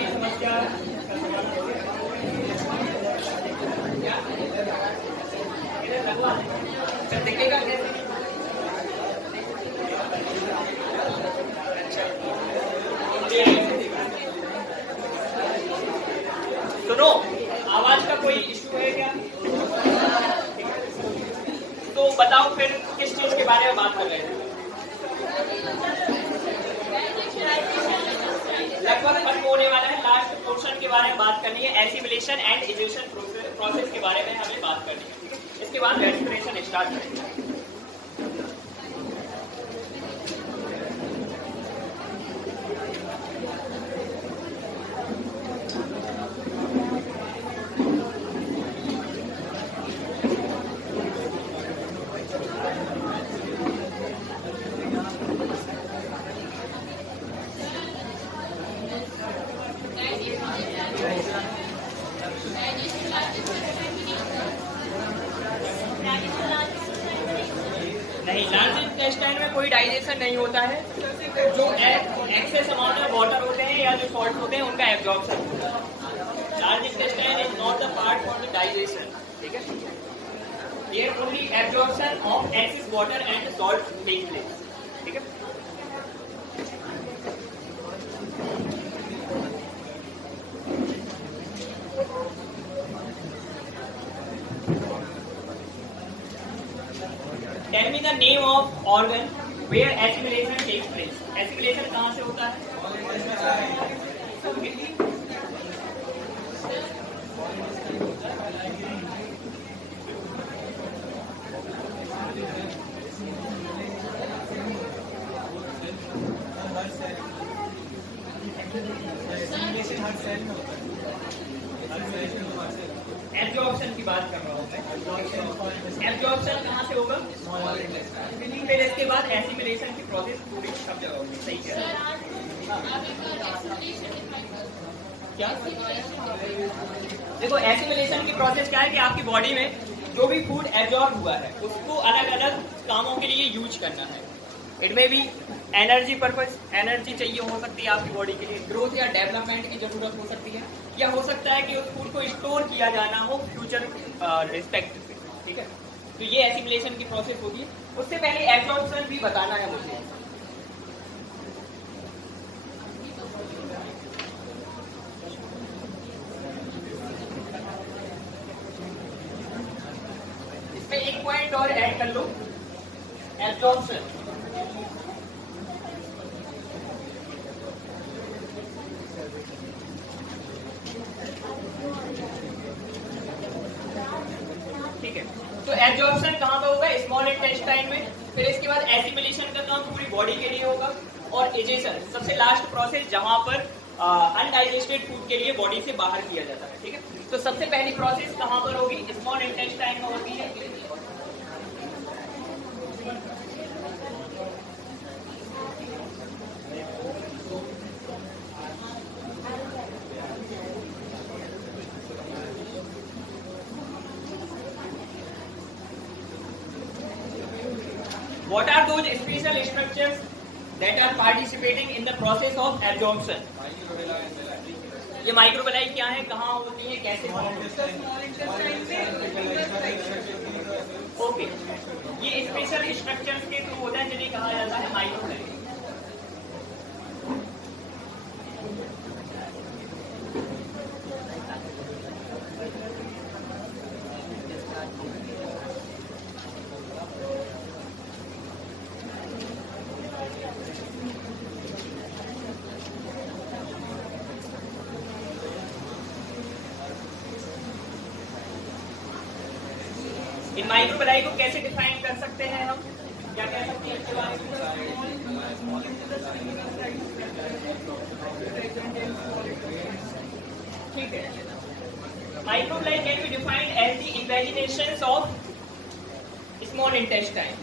वाली समस्या दिखेगा कैसे? सुनो, आवाज का कोई इश्यू है क्या? तो बताओ फिर किस चीज के बारे में बात कर रहे थे? लगभग खत्म होने वाला है, लास्ट पोर्शन के बारे में बात करनी है। एसिमिलेशन एंड इजेशन प्रोसेस के बारे में हमें बात करनी है, ठीक है? इसके बाद रेस्पिरेशन स्टार्ट करेंगे। नहीं, लार्ज इंटेस्टाइन में कोई डाइजेशन नहीं होता है। जो एक्सेस अमाउंट ऑफ वाटर होते हैं या जो सॉल्ट होते हैं उनका एब्जॉर्प्शन होता है। Large intestine is not the part for the digestion, ठीक है? Here only absorption of excess water and salt take place, ठीक है? Tell me the name of organ where assimilation takes place. Assimilation कहाँ से होता है? एब्जॉर्प्शन की बात कर रहा हूँ मैं। एब्जॉर्प्शन कहाँ से होगा? फिर इसके बाद एसिमिलेशन की प्रोसेस पूरी सब जगह होगी, सही कह रहे हैं? क्या? देखो, एसिमिलेशन की प्रोसेस क्या है कि आपकी बॉडी में जो भी फूड एब्जॉर्ब हुआ है उसको अलग अलग कामों के लिए यूज करना है। इट में भी एनर्जी पर्पज, एनर्जी चाहिए हो सकती है आपकी बॉडी के लिए, ग्रोथ या डेवलपमेंट की जरूरत हो सकती है, या हो सकता है कि उस फूड को स्टोर किया जाना हो फ्यूचर रिस्पेक्ट से, ठीक है? तो ये एसिमिलेशन की प्रोसेस होगी। उससे पहले एब्जॉर्प्शन भी बताना है मुझे। इसमें एक पॉइंट और ऐड कर लो, एब्जॉर्प्शन। ठीक है, तो एब्जॉर्प्शन कहाँ पे होगा? स्मॉल इंटेस्टाइन में। फिर इसके बाद एसिमिलेशन का काम पूरी बॉडी के लिए होगा, और इजेशन सबसे लास्ट प्रोसेस जहां पर अनडाइजेस्टेड फूड के लिए बॉडी से बाहर किया जाता है, ठीक है? तो सबसे पहली प्रोसेस कहाँ पर होगी? स्मॉल इंटेस्टाइन में होती है। What are those special structures that are participating in the process of absorption? ये माइक्रोबेलाई क्या है, कहाँ होती है, कैसे? ओके, ये स्पेशल स्ट्रक्चर्स के थ्रू होता है जिन्हें कहा जाता है माइक्रोबेलाई। इन माइक्रोबेलाई को कैसे डिफाइन कर सकते हैं हम? क्या कह सकते हैं इसके बारे में? ठीक है, microvilli can be defined as the imaginations of small intestine,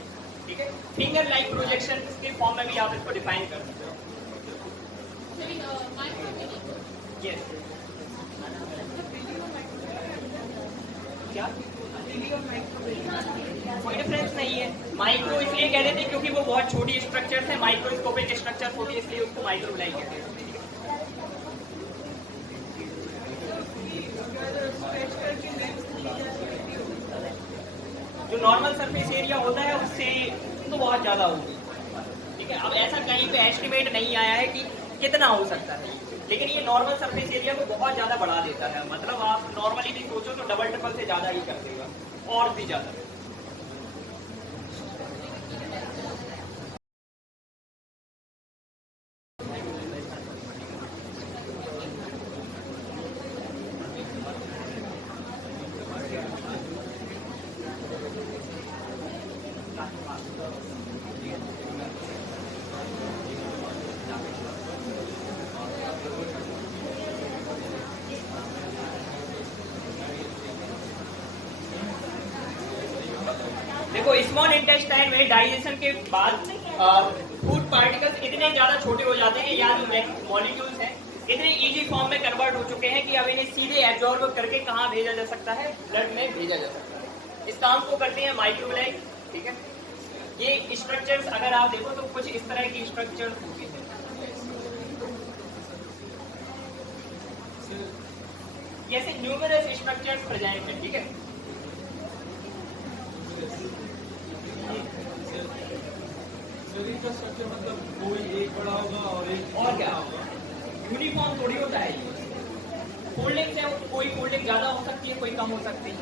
ठीक है? फिंगर लाइक प्रोजेक्शन के फॉर्म में भी आप इसको डिफाइन कर सकते हो। यस, क्या कोई डिफरेंस नहीं है। माइक्रो इसलिए कह रहे थे क्योंकि वो बहुत छोटी स्ट्रक्चर है, माइक्रोस्कोपिक स्ट्रक्चर होती है, इसलिए उसको माइक्रोबेलाई कहते हैं। जो नॉर्मल सरफेस एरिया होता है उससे तो बहुत ज़्यादा होगी। ठीक है, अब ऐसा कहीं पे एस्टिमेट नहीं आया है कि कितना हो सकता है, लेकिन ये नॉर्मल सरफेस एरिया को बहुत ज़्यादा बढ़ा देता है। मतलब आप नॉर्मली भी सोचो तो डबल ट्रिपल से ज़्यादा ही कर देगा, और भी ज़्यादा। देखो, स्मॉल इंटेस्टाइन में डाइजेशन के बाद फूड पार्टिकल्स इतने ज्यादा छोटे हो जाते हैं, या जो मॉलिक्यूल्स हैं इतने इजी फॉर्म में कन्वर्ट हो चुके हैं कि अब इन्हें सीधे एब्जॉर्ब करके कहाँ भेजा जा सकता है, ब्लड में भेजा जा सकता है। इस काम को करते हैं माइक्रोविलाई। ठीक है, ये स्ट्रक्चर्स अगर आप देखो तो कुछ इस तरह की स्ट्रक्चर होती है, जैसे न्यूमरस स्ट्रक्चर्स प्रेजेंट है। ठीक है, शरीर का स्ट्रक्चर मतलब कोई एक बड़ा होगा और क्या होगा, यूनिफॉर्म थोड़ी होता है। ये फोल्डिंग से कोई फोल्डिंग ज्यादा हो सकती है, कोई कम हो सकती है।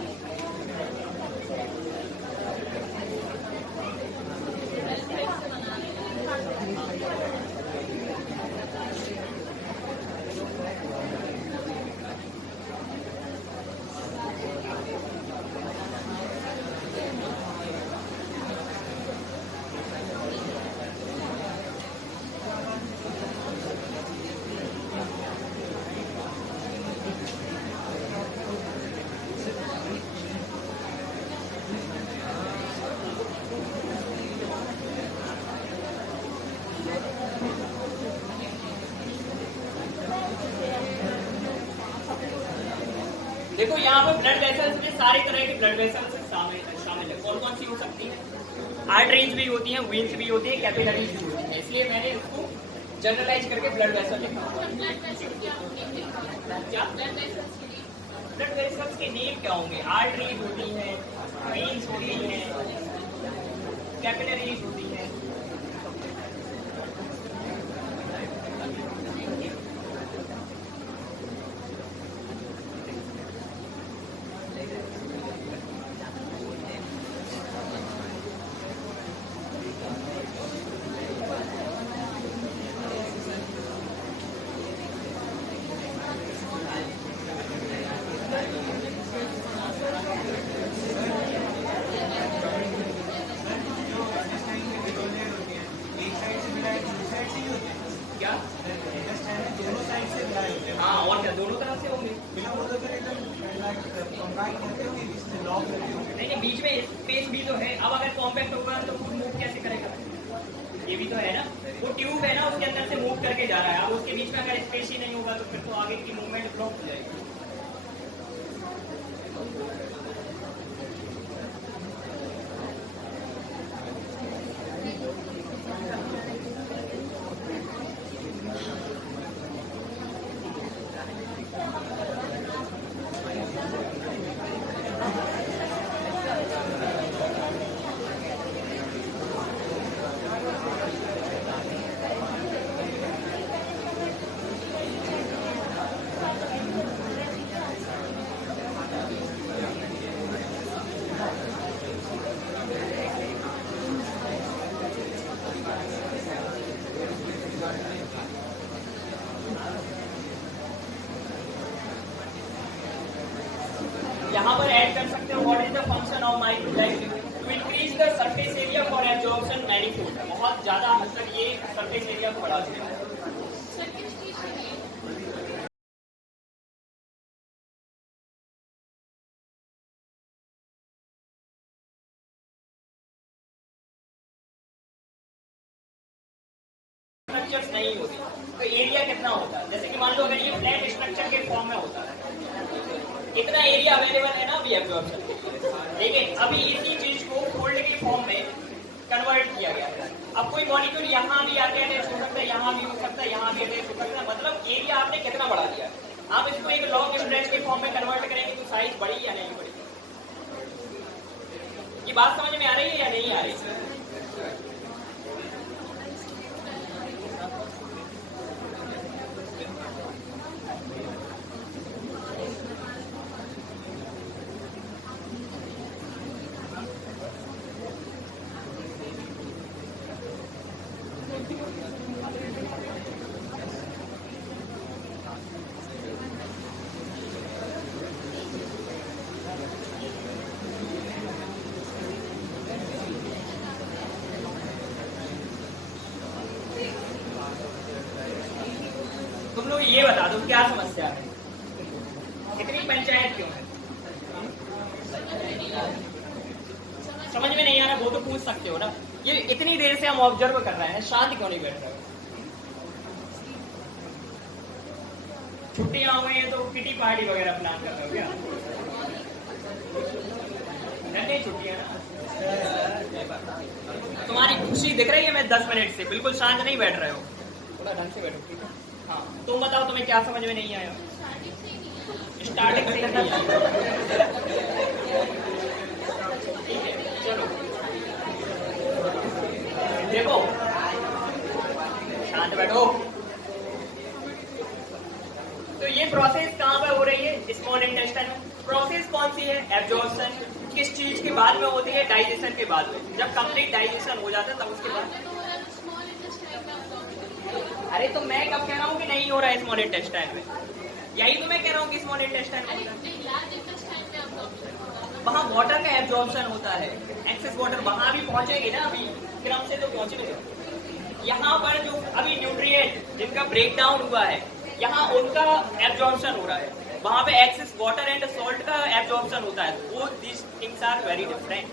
देखो, यहाँ पर ब्लड वेसल्स में सारी तरह के ब्लड वेसल्स शामिल है। कौन कौन सी हो सकती है? आर्टरीज भी होती हैं, वेन्स भी होती हैं, कैपिलरीज भी होती हैं। इसलिए मैंने इसको जनरलाइज करके ब्लड वेसल लिखा। क्या ब्लड वेसल्स के नेम क्या होंगे? आर्टरीज होती हैं, वेन्स होती हैं, कैपिलरीज होती हैं। हाँ, और क्या, दोनों तरफ से होंगे। नहीं, बीच में स्पेस भी तो है। अब अगर कॉम्पैक्ट होगा तो फूड मूव कैसे करेगा? ये भी तो है ना, वो ट्यूब है ना, उसके अंदर से मूव करके जा रहा है। अब उसके बीच में अगर स्पेस ही नहीं होगा तो फिर तो आगे की मूवमेंट ब्लॉक हो जाएगी। यहाँ पर ऐड कर सकते हो what is the function of microlight to increase the surface area for absorption many food. बहुत ज्यादा मतलब ये सरफेस एरिया को बढ़ा देता है। स्ट्रक्चर्स नहीं होती तो एरिया कितना होता है? जैसे कि मान लो अगर ये फ्लैट स्ट्रक्चर के फॉर्म में होता है, इतना एरिया अवेलेबल है ना अभी एब्जॉर्प्शन, लेकिन अभी इसी चीज को फोल्ड के फॉर्म में कन्वर्ट किया गया है। अब कोई मॉलिक्यूल यहाँ भी आके अटैच हो सकता है, यहाँ भी हो सकता है, यहाँ भी अटैच हो सकता है। मतलब एरिया आपने कितना बढ़ा दिया। आप इसको एक लॉन्ग स्ट्रेच के फॉर्म में कन्वर्ट करेंगे तो साइज बढ़ी या नहीं बढ़ी? ये बात समझ में आ रही है या नहीं आ रही? तुम लोग ये बता दो क्या समस्या है, इतनी पंचायत क्यों है? समझ में नहीं आ रहा वो तो पूछ सकते हो ना। ये इतनी देर से हम ऑब्जर्व कर रहे हैं, शांत क्यों नहीं बैठ रहे हो? छुट्टियां हुई हैं तो किटी पार्टी वगैरह प्लान कर रहे हो क्या? नहीं छुट्टियां ना, तुम्हारी खुशी दिख रही है। मैं 10 मिनट से बिल्कुल शांत नहीं बैठ रहे हो, थोड़ा ढंग से बैठो ठीक है। हाँ तुम बताओ तुम्हें क्या समझ में नहीं आया? स्टार्टिंग से नहीं आया। ठीक है चलो देखो, शांत बैठो। तो ये प्रोसेस कहाँ पर हो रही है? स्मॉल इंटेस्टाइन में। प्रोसेस कौन सी है? एब्जॉर्प्शन। किस चीज के बाद में होती है? डाइजेशन के बाद में। जब कंप्लीट डाइजेशन हो जाता है तब उसके बाद। अरे तो मैं कब कह रहा हूँ कि नहीं हो रहा है स्मॉल इंटेस्टाइन में? यही तो मैं कह रहा हूँ कि स्मॉल इंटेस्टाइन में वहाँ वाटर का एब्जॉर्प्शन होता है, एक्सेस वाटर वहां भी पहुंचेगी ना, अभी क्रम से तो पहुंचेगी। यहाँ पर जो अभी न्यूट्रिएंट जिनका ब्रेक डाउन हुआ है, यहाँ उनका एब्जॉर्प्शन हो रहा है, वहां पे एक्सेस वाटर एंड सॉल्ट का एब्जॉर्प्शन होता है। वो this things are very different.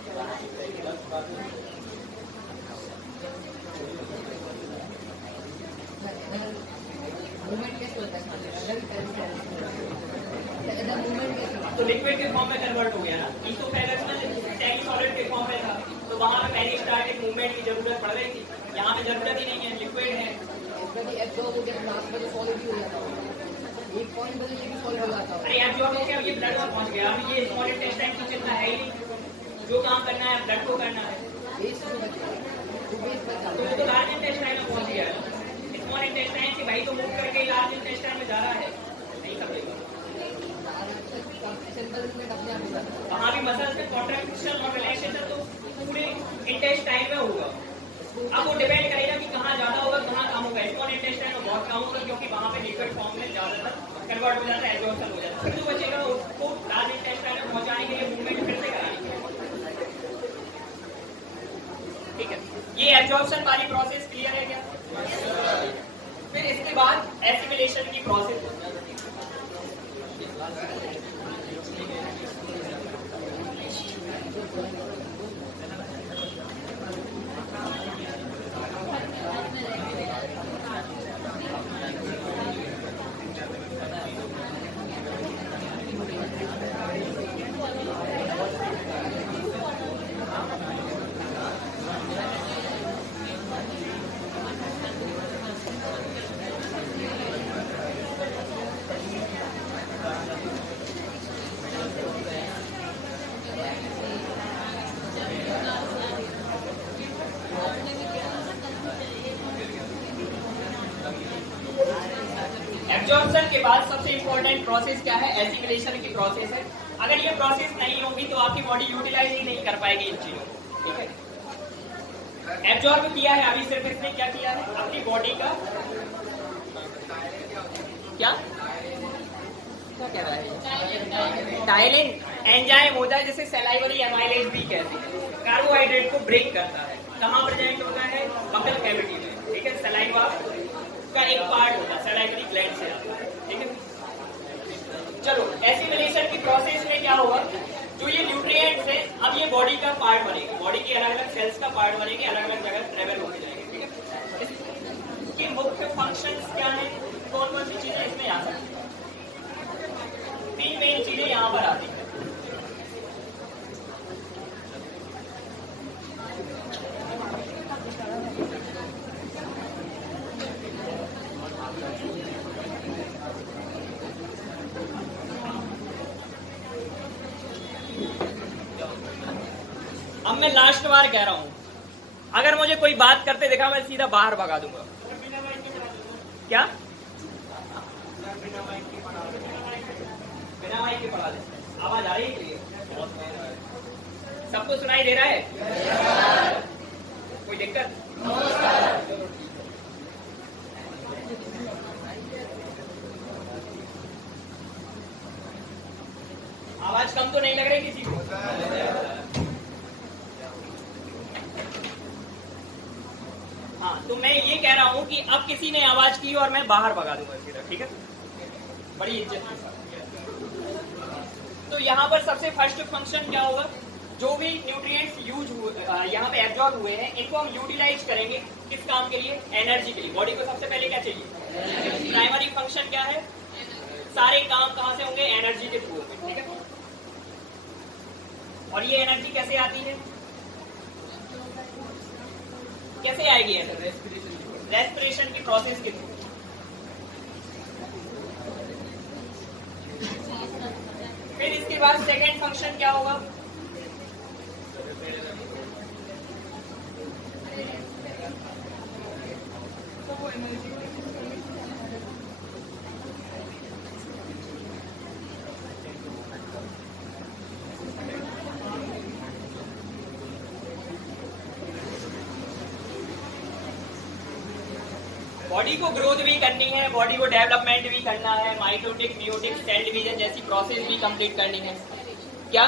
तो लिक्विड के फॉर्म में कन्वर्ट हो गया ना। ईसोफेगस में सेमी सॉलिड के फॉर्म में था, तो वहां पे पहले स्टार्टिंग मूवमेंट की जरूरत पड़ रही थी। यहाँ पे जरूरत ही नहीं है, लिक्विड है। अरे एब्जॉर्ब हो गया, ये ब्लड में पहुंच गया। अब ये स्मॉल इंटेस्टाइन की चिंता है ही नहीं, जो काम करना है ब्लड को करना है। तो वो तो लार्ज इंटेस्टाइन में पहुंच गया है। स्मॉल इंटेस्टाइन से भाई तो मूव करके लार्ज इंटेस्टाइन में जा रहा है, नहीं समझेगा। वहाँ भी मसल्स में कॉन्ट्रैक्शन और रिलैक्सेशन तो पूरे इंटेस्टाइन में होगा। अब वो डिपेंड करेगा कि कहाँ ज्यादा होगा, कहाँ कम होगा। स्मॉल इंटेस्टाइन में बहुत कम होगा क्योंकि वहाँ पे लिक्विड फॉर्म में ज्यादातर कन्वर्ट हो जाता है, एब्जॉर्प्शन हो जाता है। फिर जो बचेगा उसको लार्ज इंटेस्टाइन में पहुंचाने के लिए मूवमेंट फिर से कराएंगे। ठीक है, ये एब्जॉर्प्शन वाली प्रोसेस क्लियर है क्या? फिर इसके बाद एसिमिलेशन की प्रोसेस। एब्जॉर्प्शन के बाद सबसे इंपॉर्टेंट प्रोसेस क्या है? एसिमिलेशन की प्रोसेस है। अगर ये प्रोसेस नहीं होगी तो आपकी बॉडी यूटिलाइज ही नहीं कर पाएगी इन चीजों को। ठीक है, एब्जॉर्ब किया है अभी सिर्फ इसने क्या किया है? अपनी बॉडी का क्या कह रहा है? टाइलिन एंजाइम होता है जिसे सलाइवरी एमाइलेज भी कहते हैं। कार्बोहाइड्रेट को ब्रेक करता है। कहाँ प्रेजेंट होता है? बकल कैविटी में। ठीक है, सलाइवा का एक पार्ट होता है, सलाइवरी ग्लैंड से आता है। ठीक है, चलो एसिमिलेशन की प्रोसेस में क्या होगा? जो ये न्यूट्रिएंट्स है अब ये बॉडी का पार्ट बनेगा, बॉडी की अलग अलग सेल्स का पार्ट बनेंगे, अलग अलग जगह ट्रेवल होके जाएंगे। ठीक है, इसकी मुख्य फंक्शंस क्या है? कौन कौन सी चीजें इसमें आ सकती है? 3 मेन चीजें यहाँ पर आती है। अब मैं लास्ट बार कह रहा हूं, अगर मुझे कोई बात करते देखा मैं सीधा बाहर भगा दूंगा। क्या बिना माइक के पढ़ा दे? आवाज आ रही है क्लियर? सबको सुनाई दे रहा है? कोई दिक्कत? आवाज कम तो नहीं लग रही किसी को? हाँ, तो मैं ये कह रहा हूं कि अब किसी ने आवाज की और मैं बाहर भगा दूंगा सीधा, ठीक है? बड़ी इज्जत के साथ। तो यहाँ पर सबसे फर्स्ट फंक्शन क्या होगा? जो भी न्यूट्रिएंट्स यहाँ पे एब्जॉर्ब हुए हैं, इनको हम यूटिलाइज करेंगे किस काम के लिए? एनर्जी के लिए। बॉडी को सबसे पहले क्या चाहिए? प्राइमरी फंक्शन क्या है? सारे काम कहाँ से होंगे? एनर्जी के थ्रू होंगे, ठीक है? और ये एनर्जी कैसे आती है? कैसे आएगी एनर्जी? रेस्पिरेशन की प्रोसेस के थ्रू। फिर इसके बाद सेकेंड फंक्शन क्या होगा? बॉडी को ग्रोथ भी करनी है, बॉडी को डेवलपमेंट भी करना है, माइटोटिक, मियोटिक, सेल डिवीजन जैसी प्रोसेस भी कंप्लीट करनी है। क्या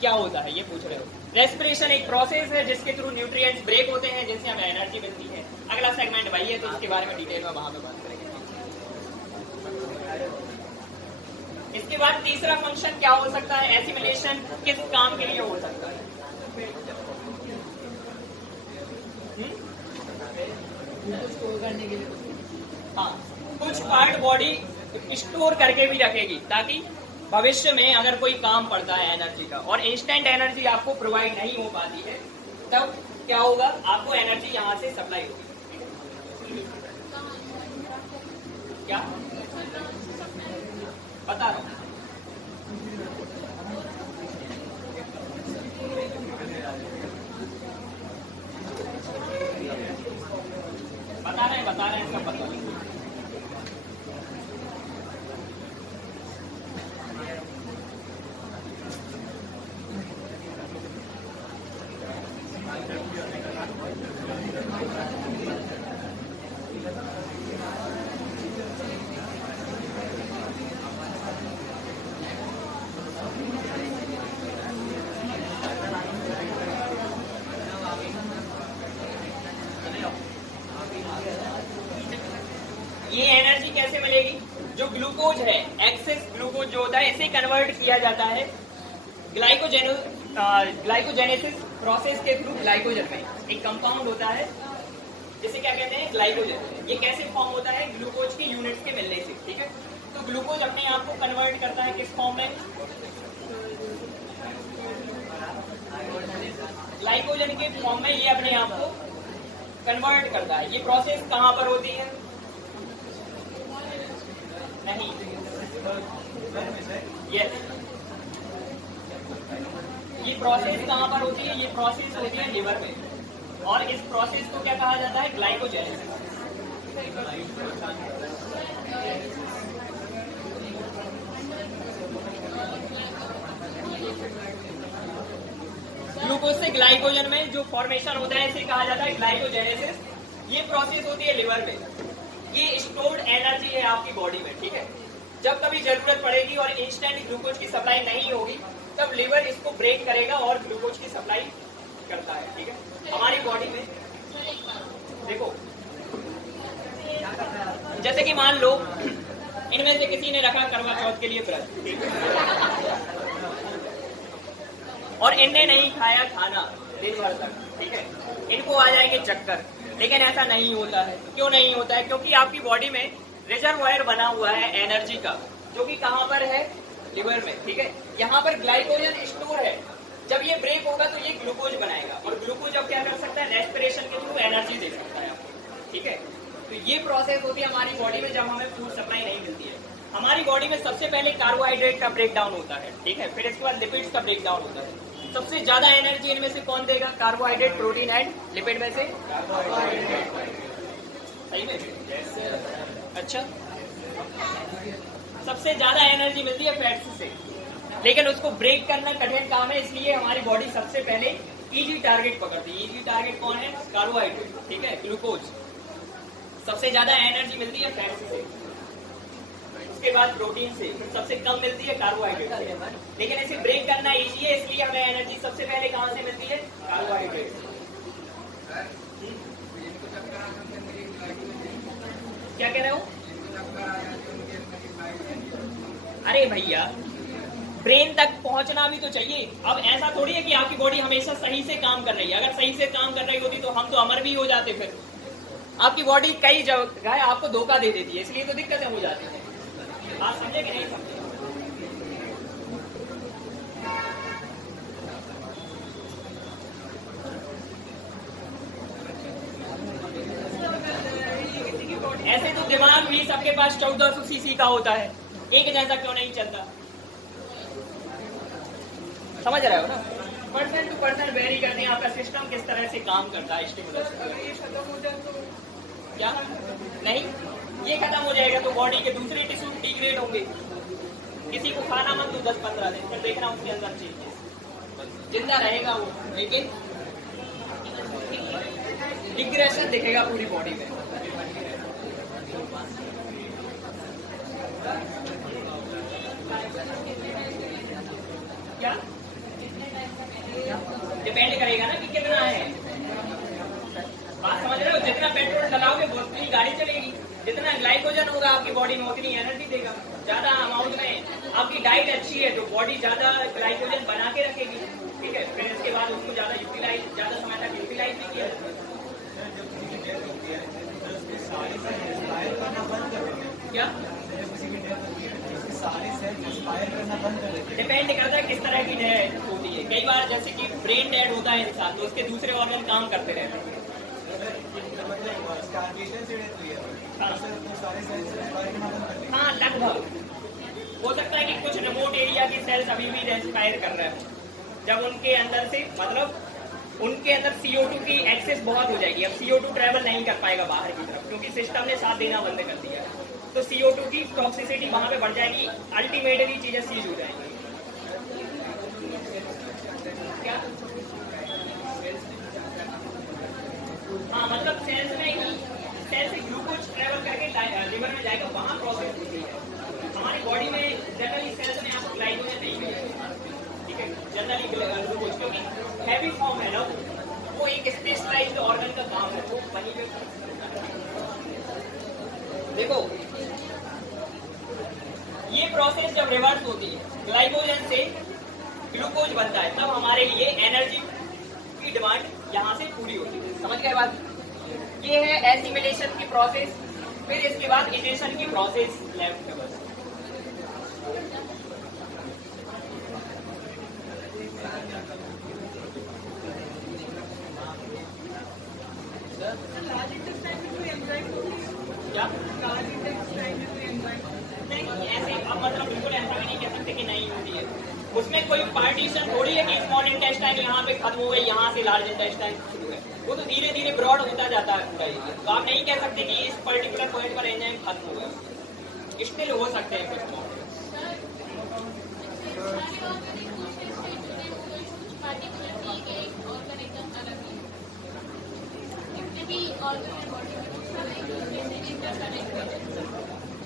क्या होता है ये पूछ रहे हो? रेस्पिरेशन एक प्रोसेस है जिसके थ्रू न्यूट्रिएंट्स ब्रेक होते हैं, जिनसे हमें एनर्जी मिलती है। अगला सेगमेंट वही है, तो इसके बारे में डिटेल में वहां पे बात करेंगे। इसके बाद तीसरा फंक्शन क्या हो सकता है? एसिमिलेशन किस काम के लिए हो सकता है? स्टोर करने के लिए। हाँ, कुछ पार्ट बॉडी स्टोर करके भी रखेगी ताकि भविष्य में अगर कोई काम पड़ता है एनर्जी का और इंस्टेंट एनर्जी आपको प्रोवाइड नहीं हो पाती है, तब क्या होगा? आपको एनर्जी यहाँ से सप्लाई होगी। क्या बता रहा हूँ? बता रहे हैं सब बता रहे हैं। ये एनर्जी कैसे मिलेगी? जो ग्लूकोज है, एक्सेस ग्लूकोज जो होता है, इसे कन्वर्ट किया जाता है ग्लाइकोजेनेसिस प्रोसेस के थ्रू। ग्लाइकोजन में एक कंपाउंड होता है जिसे क्या कहते हैं? ग्लाइकोजन। ये कैसे फॉर्म होता है? ग्लूकोज के यूनिट्स के मिलने से, ठीक है? तो ग्लूकोज अपने आप को कन्वर्ट करता है किस फॉर्म में? ग्लाइकोजन के फॉर्म में ये अपने आप को कन्वर्ट करता है। ये प्रोसेस कहाँ पर होती है? नहीं, यस, ये प्रोसेस कहाँ पर होती है? ये प्रोसेस होती है लिवर में, और इस प्रोसेस को क्या कहा जाता है? ग्लाइकोजेनेसिस। ग्लूकोज से ग्लाइकोजन में जो फॉर्मेशन होता है इसे कहा जाता है ग्लाइकोजेनेसिस। ये प्रोसेस होती है लिवर में। ये स्टोर्ड एनर्जी है आपकी बॉडी में, ठीक है? जब कभी जरूरत पड़ेगी और इंस्टेंट ग्लूकोज की सप्लाई नहीं होगी, तब लिवर इसको ब्रेक करेगा और ग्लूकोज की सप्लाई करता है, ठीक है? हमारी बॉडी में देखो, जैसे कि मान लो इनमें से किसी ने रखा करवा चौथ के लिए व्रत, ठीक है? और इनने नहीं खाया खाना दिन भर तक, ठीक है? इनको आ जाएंगे चक्कर। लेकिन ऐसा नहीं होता है। क्यों नहीं होता है? क्योंकि आपकी बॉडी में रिजर्वायर बना हुआ है एनर्जी का, जो कि कहाँ पर है? लिवर में, ठीक है? यहाँ पर ग्लाइकोजन स्टोर है। जब ये ब्रेक होगा तो ये ग्लूकोज बनाएगा, और ग्लूकोज अब क्या कर सकता है? रेस्पिरेशन के थ्रू एनर्जी दे सकता है आपको, ठीक है? तो ये प्रोसेस होती है हमारी बॉडी में जब हमें फूड सप्लाई नहीं मिलती है। हमारी बॉडी में सबसे पहले कार्बोहाइड्रेट का ब्रेक डाउन होता है, ठीक है, फिर इसके बाद लिपिड्स का ब्रेक डाउन होता है। सबसे ज्यादा एनर्जी इनमें से कौन देगा? कार्बोहाइड्रेट, प्रोटीन एंड लिपिड में से? सही में? अच्छा, सबसे ज्यादा एनर्जी मिलती है फैट्स से, लेकिन उसको ब्रेक करना कठिन काम है, इसलिए हमारी बॉडी सबसे पहले इजी टारगेट पकड़ती है। इजी टारगेट कौन है? कार्बोहाइड्रेट, ठीक है, ग्लूकोज। सबसे ज्यादा एनर्जी मिलती है फैट्स से, उसके बाद प्रोटीन से, फिर सबसे कम मिलती है कार्बोहाइड्रेट से। लेकिन इसे ब्रेक करना इजी है, इसलिए हमें एनर्जी सबसे पहले कहां से मिलती है? कार्बोहाइड्रेट से। क्या कह रहे हो? अरे भैया, ब्रेन तक पहुंचना भी तो चाहिए। अब ऐसा थोड़ी है कि आपकी बॉडी हमेशा सही से काम कर रही है। अगर सही से काम कर रही होती तो हम तो अमर भी हो जाते। फिर आपकी बॉडी कई जगह आपको धोखा दे देती है, इसलिए तो दिक्कतें हो जाती है। आप समझे कि नहीं समझे? ऐसे तो दिमाग भी सबके पास 1400 सीसी का होता है, एक जैसा क्यों नहीं चलता? समझ रहे हो ना? पर्सन टू पर्सन वेरी करते हैं आपका सिस्टम किस तरह से काम करता है। स्टिमुलस क्या नहीं, ये खत्म हो जाएगा तो बॉडी के दूसरे टिश्यू डिग्रेड होंगे। किसी को खाना मत दो 10-15 दिन, फिर देखना उसके अंदर चेंजेस। जिंदा रहेगा वो, लेकिन डिग्रेशन दिखेगा पूरी बॉडी में। क्या डिपेंड करेगा ना कि कितना है। बात समझ रहे हो? जितना पेट्रोल डलाओगे उतनी गाड़ी चलेगी, जितना ग्लाइकोजन होगा आपकी बॉडी में उतनी एनर्जी देगा। ज्यादा अमाउंट में आपकी डाइट अच्छी है तो बॉडी ज्यादा ग्लाइकोजन बना के रखेगी, ठीक है, फिर इसके बाद उसको ज्यादा समय तक यूटिलाइज नहीं किया। क्या डिपेंड करता है किस तरह की डेथ होती है। कई बार जैसे कि ब्रेन डेड होता है इंसान, तो उसके दूसरे ऑर्गन काम करते रहते हैं। हाँ, लगभग हो सकता है कि कुछ रिमोट एरिया की सेल्स अभी भी एक्सपायर कर रहे हैं, जब उनके अंदर से मतलब उनके अंदर CO2 की एक्सेस बहुत हो जाएगी। अब CO2 ट्रेवल नहीं कर पाएगा बाहर की तरफ, क्योंकि सिस्टम ने साथ देना बंद कर दिया है। तो CO2 की टॉक्सिसिटी वहां पे बढ़ जाएगी, अल्टीमेटली चीजें सीज हो जाएंगी। क्या? हाँ, मतलब सेल्स में ही सेल से ग्लूकोज ट्रेवल करके लिवर में जाएगा, वहां प्रोसेस होती है। हमारी बॉडी में जनरली सेल्स में आपको ग्लाइकोजन नहीं मिलेगा, ठीक है, जनरली ग्लूकोज, क्योंकि हैवी फॉर्म है ना, वो एक स्पेशलाइज्ड ऑर्गन का काम है, वो वहीं पे। देखो, ये प्रोसेस जब रिवर्स होती है, ग्लाइकोजन से ग्लूकोज बनता है, तब हमारे लिए एनर्जी की डिमांड यहाँ से पूरी होती है। समझ गए बात? ये है एसिमिलेशन की प्रोसेस, फिर इसके बाद इजेशन की प्रोसेस लेफ्ट है बस। क्या? नहीं, ऐसे अब मतलब बिल्कुल ऐसा भी नहीं कह सकते कि नहीं होती है। उसमें कोई पार्टीशन थोड़ी है कि स्मॉल इंटेस्टाइन यहाँ पे खत्म हो गई, यहाँ से लार्ज इंटेस्टाइन शुरू है। वो तो धीरे धीरे ब्रॉड होता जाता है पूरा एरिया। तो आप नहीं कह सकते कि इस पर्टिकुलर पॉइंट पर एंजाइम खत्म हो गया, स्टिल हो सकते हैं कुछ मॉडल।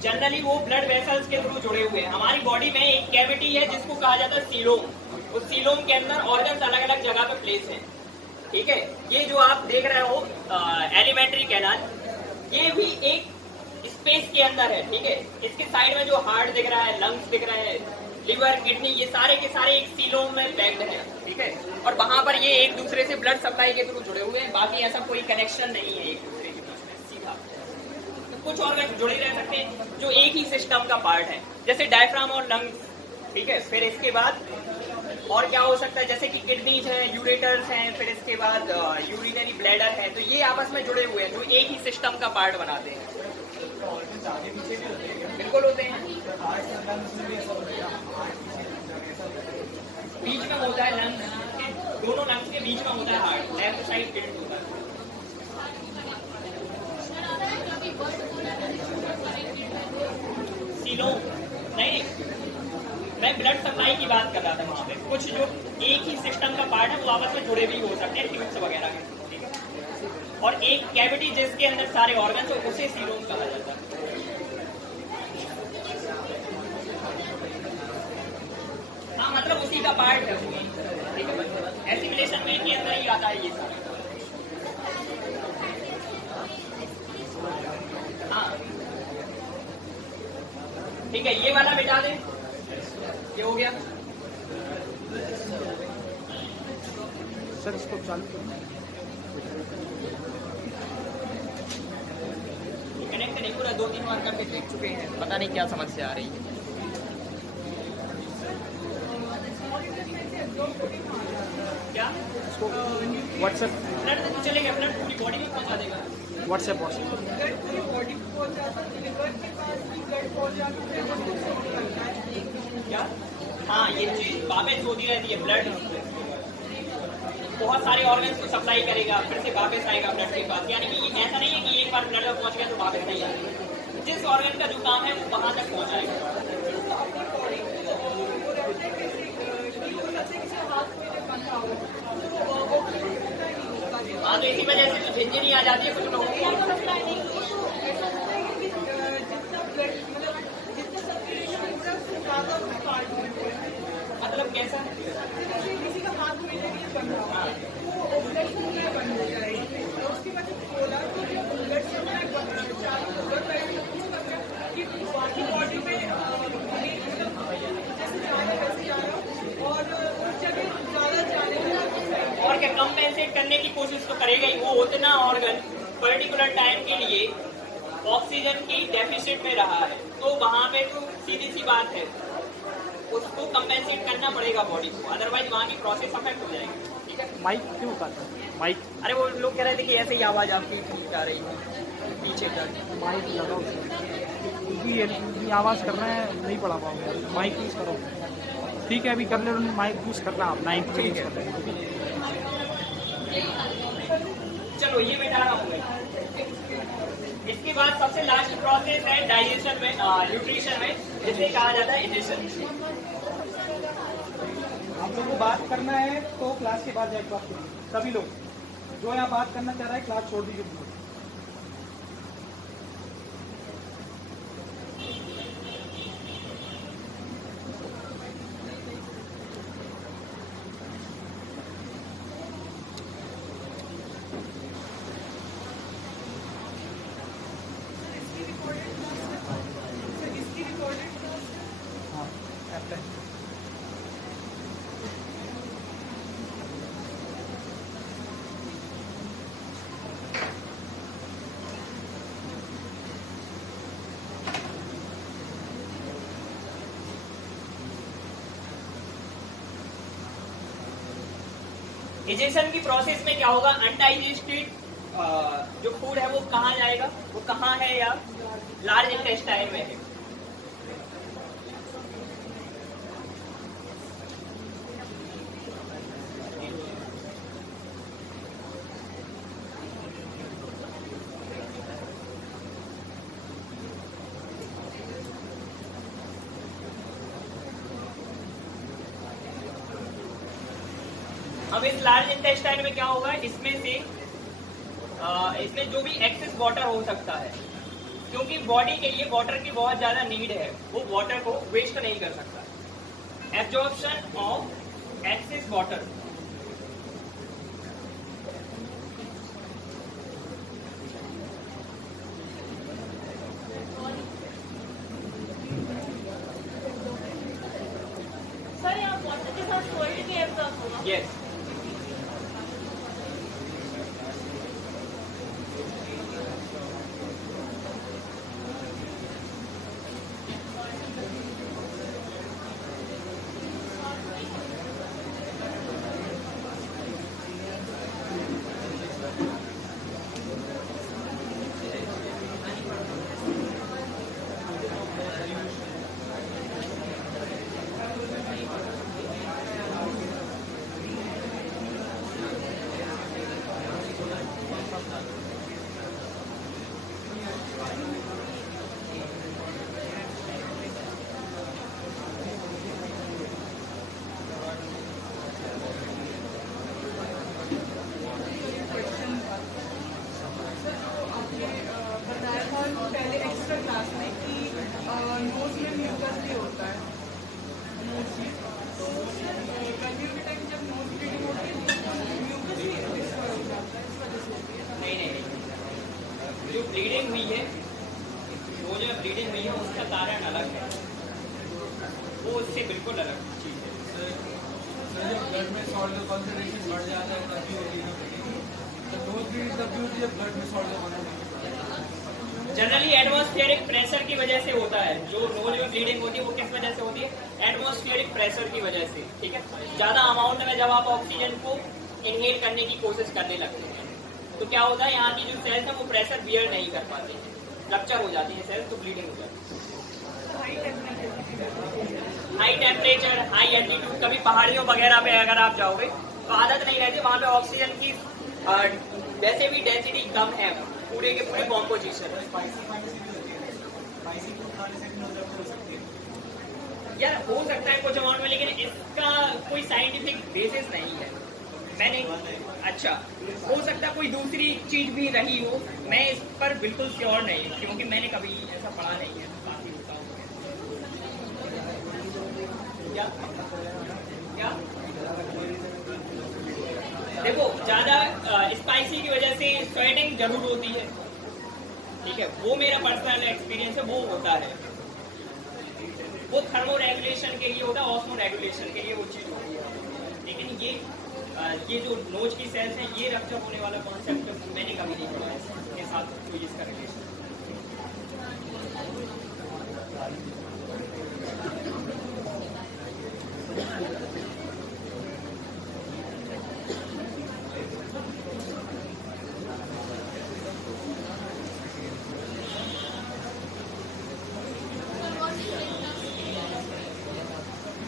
जनरली वो ब्लड वेसल्स के थ्रू जुड़े हुए हैं। हमारी बॉडी में एक कैविटी है जिसको कहा जाता है सीलोम। उस सीलोम के अंदर ऑर्गन्स अलग अलग जगह पे प्लेस हैं, ठीक है। ये जो आप देख रहे हो एलिमेंट्री कैनाल, ये भी एक स्पेस के अंदर है, ठीक है। इसके साइड में जो हार्ट दिख रहा है, लंग्स दिख रहे हैं, लिवर, किडनी, ये सारे के सारे एक सीलोम में पैक्ड है, ठीक है। और वहां पर ये एक दूसरे से ब्लड सप्लाई के थ्रू जुड़े हुए हैं। बाकी ऐसा कोई कनेक्शन नहीं है एक दूसरे के बीच में सीधा। तो कुछ ऑर्गन जुड़े रह सकते हैं जो एक ही सिस्टम का पार्ट है, जैसे डायफ्राम और लंग्स, ठीक है। फिर इसके बाद और क्या हो सकता है, जैसे कि किडनीज हैं, यूरेटर्स हैं, फिर इसके बाद यूरिनरी ब्लैडर है। तो ये आपस में जुड़े हुए हैं, जो एक ही सिस्टम का पार्ट बनाते हैं। बिल्कुल होते हैं। भी ऐसा बनेगा। बीच में होता है लंग्स, दोनों लंग्स के बीच में होता है हार्ट, लेफ्ट साइड टिल्ट होता है। सीलोम नहीं, मैं ब्लड सप्लाई की बात कर रहा था। वहाँ पे कुछ जो एक ही सिस्टम का पार्ट है वो आपस में जुड़े भी हो सकते हैं, ट्यूब्स वगैरह के, ठीक है। और एक कैविटी जिसके अंदर सारे ऑर्गन्स हो उसे सीलोम कहा जाता है। हाँ मतलब उसी का पार्ट है वो, ठीक है। एसिमिलेशन में के अंदर ही आता है ये सारा। हाँ ठीक है, ये वाला मिटा दें, ये हो गया। सर इसको चालू करो। कनेक्ट नहीं पूरा 2-3 बार करके देख चुके हैं, पता नहीं क्या समस्या आ रही है। क्या इसको व्हाट्सएप ब्लड तो चलेगा, ब्लड पूरी बॉडी में पहुंचा देगा। व्हाट्सएप क्या? हाँ ये चीज वापस होती रहती है। ब्लड बहुत सारे ऑर्गन्स को सप्लाई करेगा, फिर से वापस आएगा ब्लड के पास। यानी कि ये ऐसा नहीं है कि एक बार ब्लड में पहुंच गया तो वापस नहीं आएगा। जिस ऑर्गन का जो काम है वो वहां तक पहुंचाएगा। हाँ तो इसी वजह से तो झिंझनी आ जाती है कुछ लोगों को। मतलब कैसा? और क्या कंपेंसेट करने की कोशिश तो करेगा ही। वो उतना ऑर्गन पर्टिकुलर टाइम के लिए ऑक्सीजन की डेफिशिट में रहा है, तो वहां पे तो सीधी सी बात है उसको कंपेंसेट करना पड़ेगा बॉडी को, अदरवाइज वहाँ की प्रोसेस अफेक्ट हो जाएगी, ठीक है। माइक क्यों उतारता है? माइक अरे वो लोग कह रहे थे कि ऐसे ही आवाज आपकी ठीक आ रही थी पीछे तक। माइक लगाओ, क्योंकि आवाज़ कर रहे हैं नहीं पढ़ा पाओगे। माइक यूज़ करो, ठीक है। अभी कर ले, माइक यूज़ करना आप 9 ठीक है। चलो ये बेटा हो गई। इसके बाद सबसे लास्ट प्रोसेस है डाइजेशन में, न्यूट्रिशन में, जिसे कहा जाता है इजेशन। आप लोगों को बात करना है तो क्लास के बाद जाए, बात करिए सभी लोग। जो यहाँ बात करना चाह रहा है क्लास छोड़ दीजिए। इजेशन की प्रोसेस में क्या होगा, अनडाइजेस्टेड जो फूड है वो कहाँ जाएगा, वो कहाँ है या लार्ज इंटेस्टाइन में है। अब इस लार्ज इंटेस्टाइन में क्या होगा, इसमें से इसमें जो भी एक्सेस वाटर हो सकता है, क्योंकि बॉडी के लिए वाटर की बहुत ज्यादा नीड है, वो वाटर को वेस्ट नहीं कर सकता। Absorption of excess water, sir यहाँ वाटर के साथ सोल्ट भी एब्जॉर्ब होगा? यस। हुई है, नोज में ब्लीडिंग हुई है, उसका कारण अलग है, वो उससे बिल्कुल अलग चीज़ है। जब ब्लड में सॉल्ट का कॉन्सेंट्रेशन बढ़ जाता है तभी होती है ना, तो नोज ब्लीडिंग तभी होती है जब ब्लड में सॉल्ट का कॉन्सेंट्रेशन। जनरली एटमॉस्फेरिक प्रेशर की वजह से होता है, जो नोज में ब्लीडिंग होती है वो किस वजह से होती है? एटमॉस्फेरिक प्रेशर की वजह से, ठीक है। ज़्यादा अमाउंट में जब आप ऑक्सीजन को इनहेल करने की कोशिश करने लगते हैं तो क्या होता है, यहाँ की जो सेल्स है वो प्रेशर बियर नहीं कर पाते हैं, रप्चर हो जाती है सेल्स, तो ब्लीडिंग हो जाती है। हाई टेम्परेचर, हाई एल्टीट्यूड, कभी पहाड़ियों वगैरह पे अगर आप जाओगे तो आदत नहीं रहती, वहाँ पे ऑक्सीजन की वैसे भी डेंसिटी कम है पूरे के पूरे कॉम्पोजिशन। यार हो सकता है कुछ अमाउंट में, लेकिन इसका कोई साइंटिफिक बेसिस नहीं है। मैंने अच्छा, हो सकता है कोई दूसरी चीज भी रही हो, मैं इस पर बिल्कुल श्योर नहीं हूँ क्योंकि मैंने कभी ऐसा पढ़ा नहीं है। बाकी होता क्या क्या देखो, ज्यादा स्पाइसी की वजह से स्वेटिंग जरूर होती है, ठीक है, वो मेरा पर्सनल एक्सपीरियंस है, वो होता है, वो थर्मो रेगुलेशन के लिए होता है, ऑस्मो रेगुलेशन के लिए वो चीज होती है। लेकिन ये जो नोज की सेल्स हैं, ये रप्चर होने वाला कॉन्सेप्ट मैंने कभी नहीं पढ़ा है, इसके साथ कोई इसका relation.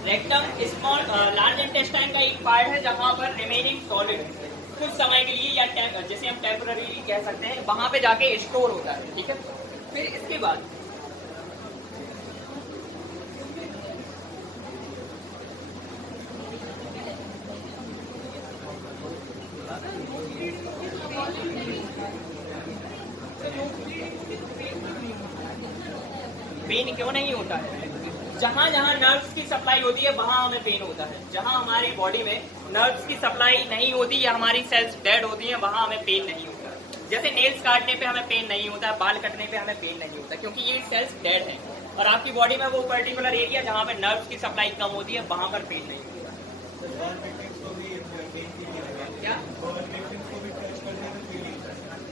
Rectum small large intestine का एक पार्ट है जहां पर रिमेनिंग सॉलिड कुछ समय के लिए या जैसे हम टेम्पररीली कह सकते हैं वहां पे जाके स्टोर होता है, ठीक है। फिर इसके बाद पेन क्यों नहीं होता है? जहां जहां नर्व्स की सप्लाई होती है वहां हमें पेन होता है। जहां हमारी बॉडी में नर्व्स की सप्लाई नहीं होती या हमारी सेल्स डेड होती हैं वहां हमें पेन नहीं होता। जैसे नेल्स काटने पे हमें पेन नहीं होता, बाल कटने पे हमें पेन नहीं होता, क्योंकि ये सेल्स डेड हैं और आपकी बॉडी में वो पर्टिकुलर एरिया जहां पे नर्व्स की सप्लाई कम होती है वहां पर पेन नहीं होता। क्या?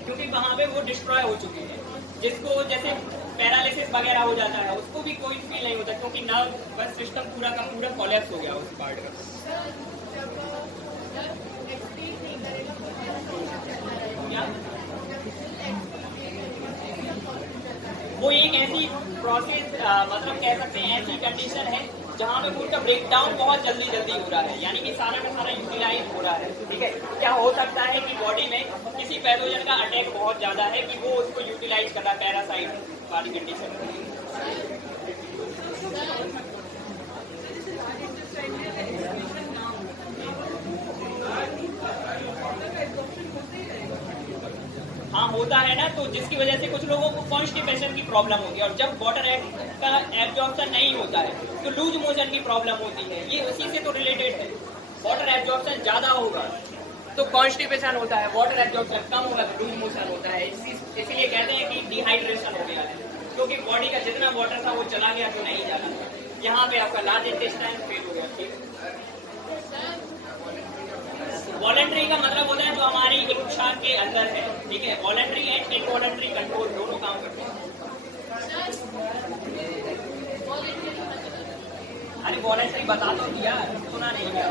क्योंकि वहां पे वो डिस्ट्रॉय हो चुकी है। जिसको जैसे पैरालिसिस वगैरह हो जाता है उसको भी कोई फील नहीं होता, क्योंकि नर्व सिस्टम पूरा का पूरा कोलैप्स हो गया उस पार्ट का। क्या? वो एक ऐसी प्रोसेस मतलब कह सकते हैं, ऐसी कंडीशन है जहाँ पे फूड का ब्रेकडाउन बहुत जल्दी हो रहा है, यानी कि सारा का सारा यूटिलाइज हो रहा है, ठीक है। क्या हो सकता है कि बॉडी में किसी पैथोजन का अटैक बहुत ज्यादा है कि वो उसको यूटिलाइज कर रहा है, पैरासाइट वाली कंडीशन। हाँ होता है ना, तो जिसकी वजह से कुछ लोगों को कॉन्स्टिपेशन की प्रॉब्लम होती है, और जब वाटर का एब्जॉर्प्शन नहीं होता है तो लूज मोशन की प्रॉब्लम होती है। ये उसी से तो रिलेटेड है। वाटर एब्जॉर्प्शन ज्यादा होगा तो कॉन्स्टिपेशन होता है, वाटर एब्जॉर्प्शन कम होगा तो लूज मोशन होता है। इसीलिए कहते हैं कि डिहाइड्रेशन हो गया है, क्योंकि बॉडी का जितना वाटर था वो चला गया तो नहीं जाना। यहाँ पे आपका लार्ज इंटेस्टाइन फेल हो गया, ठीक। वॉलंटरी का मतलब होता है जो हमारी इच्छा के अंदर है, ठीक है। वॉलंटरी एंड इनवॉलंटरी कंट्रोल दोनों काम करते हैं। अरे वॉलंटरी बता दो दिया, सुना नहीं क्या?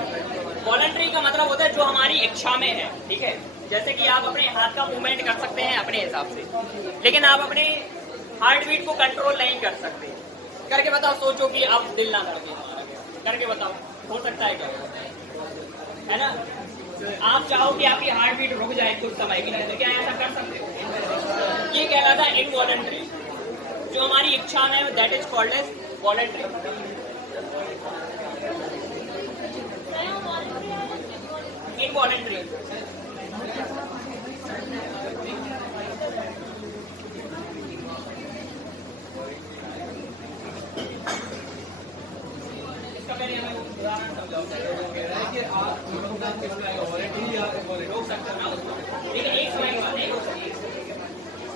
वॉलंटरी का मतलब होता है जो हमारी इच्छा में है, ठीक है। जैसे कि आप अपने हाथ का मूवमेंट कर सकते हैं अपने हिसाब से, लेकिन आप अपने हार्ट बीट को कंट्रोल नहीं कर सकते। करके बताओ, सोचो कि आप दिल ना करके बताओ, हो सकता है क्या? है ना, आप चाहो कि आपकी हार्ट बीट रुक जाए कुछ समय के लिए, तो क्या ऐसा कर सकते हो? ये कहलाता है इनवॉलंटरी। जो हमारी इच्छा में है that is called as voluntary. Involuntary इसका पहले हमें उदाहरण समझाओ। आप रोक सकते हो ना, लेकिन एक समय बाद नहीं हो सकती।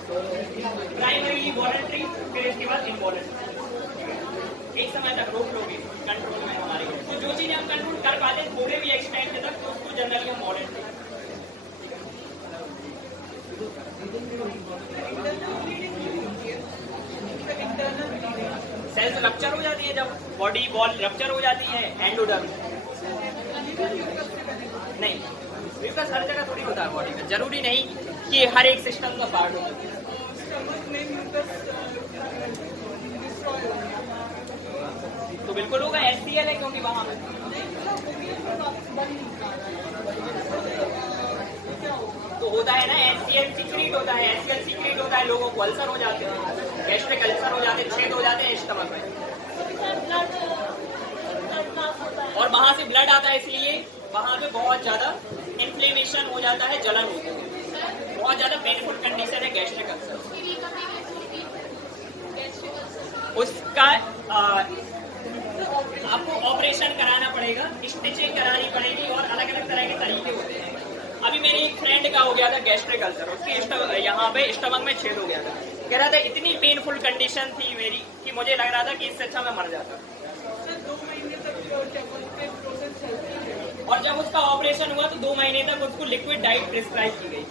प्राइमरीली वॉलंटरी, फिर इसके बाद इनवॉलंटरी। एक समय तक रोक लोगे कंट्रोल में हमारे, तो जो चीजें हम कंट्रोल कर पाते हैं थोड़े भी एक्सटेंड तक, तो उसको जनरली हम वॉलंटरी। सेल्स रप्चर हो जाती है, जब बॉडी वॉल रप्चर हो जाती है, एंडोडर्म नहीं, म्यूकस हर जगह थोड़ी होता है बॉडी में, जरूरी नहीं कि हर एक सिस्टम का पार्ट हो। तो बिल्कुल होगा, HCl है क्योंकि वहां तो होता है ना, HCl सीक्रेट होता है, HCl सीक्रेट होता है, लोगों को अल्सर हो जाते हैं, गैस्ट्रिक अल्सर हो जाते हैं, छेद हो जाते हैं स्टमक में, और वहां से ब्लड आता है, इसलिए वहां पे बहुत ज्यादा इन्फ्लेमेशन हो जाता है, जलन होती है, बहुत ज्यादा पेनफुल कंडीशन है गैस्ट्रिक अल्सर। उसका आपको ऑपरेशन कराना पड़ेगा, स्टिचिंग करानी पड़ेगी, और अलग अलग तरह के तरीके होते हैं। अभी मेरी एक फ्रेंड का हो गया था गैस्ट्रिक अल्सर, उसकी यहाँ पे स्टमक में छेद हो गया था, कह रहा था इतनी पेनफुल कंडीशन थी मेरी कि मुझे लग रहा था कि इससे अच्छा मैं मर जाता। और जब उसका ऑपरेशन हुआ तो 2 महीने तक उसको लिक्विड डाइट प्रिस्क्राइब की गई।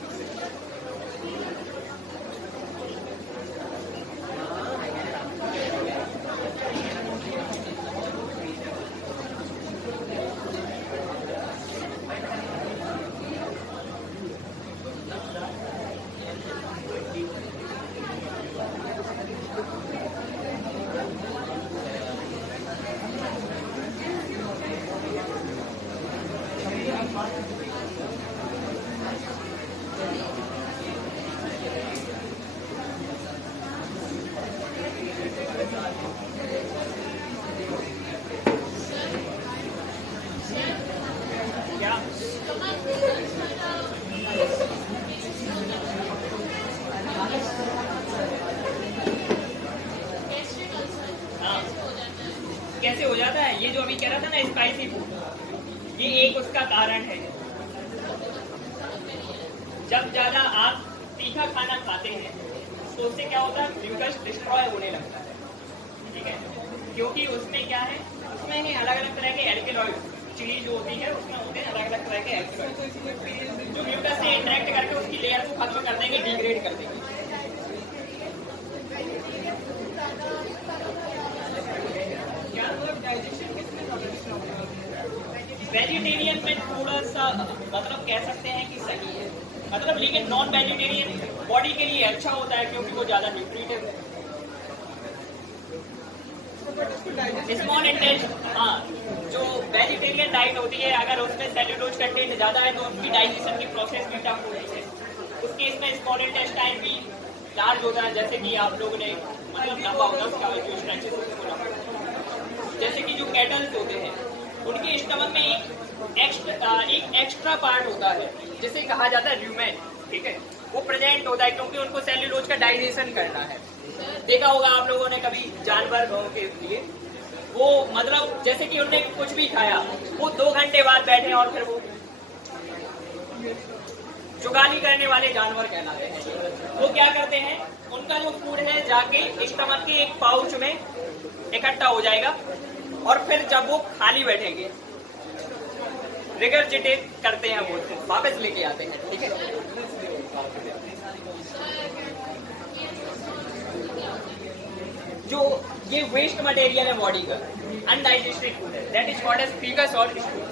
कैसे हो जाता है, ये जो अभी कह रहा था ना स्पाइसी फूड, ये एक उसका कारण है। जब ज्यादा आप तीखा खाना खाते हैं तो उससे क्या होता है, म्यूकस डिस्ट्रॉय होने लगता है, ठीक है, क्योंकि उसमें क्या है, उसमें अलग अलग तरह के एल्केलॉइड, चिली जो होती है उसमें होते हैं अलग अलग तरह के एल्केलॉइड, जो म्यूकस से इंटरेक्ट करके उसकी लेयर को खत्म कर देंगे, डिग्रेड कर देंगे। वेजिटेरियन में थोड़ा सा मतलब कह सकते हैं कि सही है, मतलब, लेकिन नॉन वेजिटेरियन बॉडी के लिए अच्छा होता है क्योंकि वो ज्यादा न्यूट्रिटिव है। स्मॉल इंटेस्ट, हाँ, जो वेजिटेरियन डाइट होती है अगर उसमें सेल्यूलोज कंटेंट ज्यादा है तो उसकी डाइजेशन की प्रोसेस भी टफ होती है, उसके इसमें स्मॉल इंटेस्टाइन भी लार्ज होता है, जैसे कि आप लोगों ने मतलब लंबा होता है उसका जो स्ट्रेचेस होते हैं वो लंबा, जैसे कि जो कैटल्स होते हैं उनके स्टमक में एक एक्स्ट्रा पार्ट होता है जिसे कहा जाता है ल्यूमेन, ठीक है, वो प्रेजेंट होता है क्योंकि उनको सेल्यूलोज का डाइजेशन करना है। देखा होगा आप लोगों ने कभी जानवर के लिए, वो मतलब जैसे कि उन्होंने कुछ भी खाया, वो 2 घंटे बाद बैठे और फिर वो चुगाली करने वाले जानवर कहलाते हैं। वो क्या करते हैं, उनका जो फूड है जाके स्टमक के एक पाउच में इकट्ठा हो जाएगा और फिर जब वो खाली बैठेंगे रिगर्जिटेट करते हैं, वो वापस लेके आते हैं, ठीक है। जो ये वेस्ट मटेरियल है बॉडी का, अनडाइजेस्टेड फूड है, that is called as faeces और स्टूल।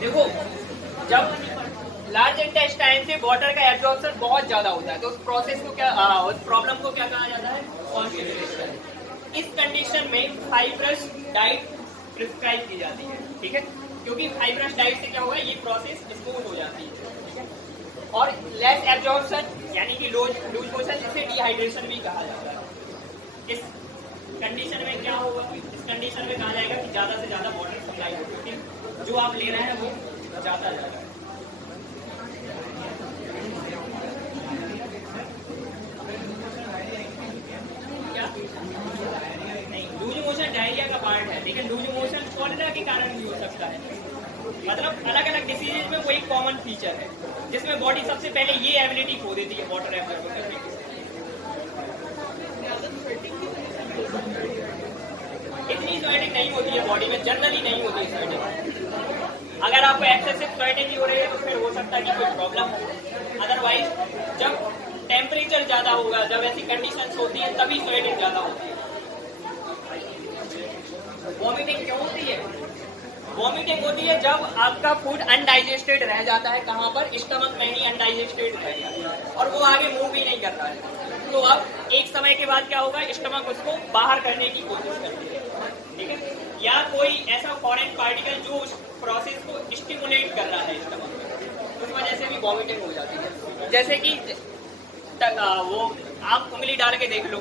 देखो, जब लार्ज इंटेस्टाइन से वाटर का एब्जॉर्प्शन बहुत ज्यादा होता है तो उस प्रोसेस को क्या उस प्रॉब्लम को क्या कहा जाता है? कॉन्स्टिपेशन। इस कंडीशन में फाइब्रस डाइट प्रिस्क्राइब की जाती है, ठीक है, क्योंकि फाइब्रस डाइट से क्या होगा, ये प्रोसेस स्मूथ हो जाती है, ठीक है? और लेस एब्जॉर्प्शन यानी कि लूज मोशन, जिसे डिहाइड्रेशन भी कहा जाता है। इस कंडीशन में क्या होगा, इस कंडीशन में कहा जाएगा कि ज्यादा से ज्यादा वाटर सप्लाई हो, क्योंकि जो आप ले रहे हैं वो ज्यादा जाएगा। नहीं, लूज मोशन डायरिया का पार्ट है, लेकिन लूज मोशन कॉलेरा के कारण भी हो सकता है। मतलब अलग अलग डिसीजेज में वो एक कॉमन फीचर है जिसमें बॉडी सबसे पहले ये एबिलिटी खो देती है वाटर एब्जॉर्ब करने की। इतनी स्वेटिंग नहीं होती है बॉडी में, जनरली नहीं होती है स्वेटिंग। अगर आपको एक्सेसिव स्वेटिंग हो रही है तो फिर हो सकता है कि कोई प्रॉब्लम हो। अदरवाइज जब टेम्परेचर ज्यादा होगा, जब ऐसी कंडीशंस होती है तभी स्वेटिंग ज्यादा होती है। वॉमिटिंग क्यों होती है? वॉमिटिंग होती है जब आपका फूड अनडाइजेस्टेड रह जाता है, कहाँ पर? स्टमक में ही अनडाइजेस्टेड रह जाता है और वो आगे मूव भी नहीं कर रहा है। तो अब एक समय के बाद क्या होगा, स्टमक उसको बाहर करने की कोशिश करती है, ठीक है, या कोई ऐसा फॉरेन पार्टिकल जो उस प्रोसेस को स्टिमुलेट कर रहा है स्टमक में, उस वजह से भी वॉमिटिंग हो जाती है। जैसे कि वो आप उंगली डाल के देख लो,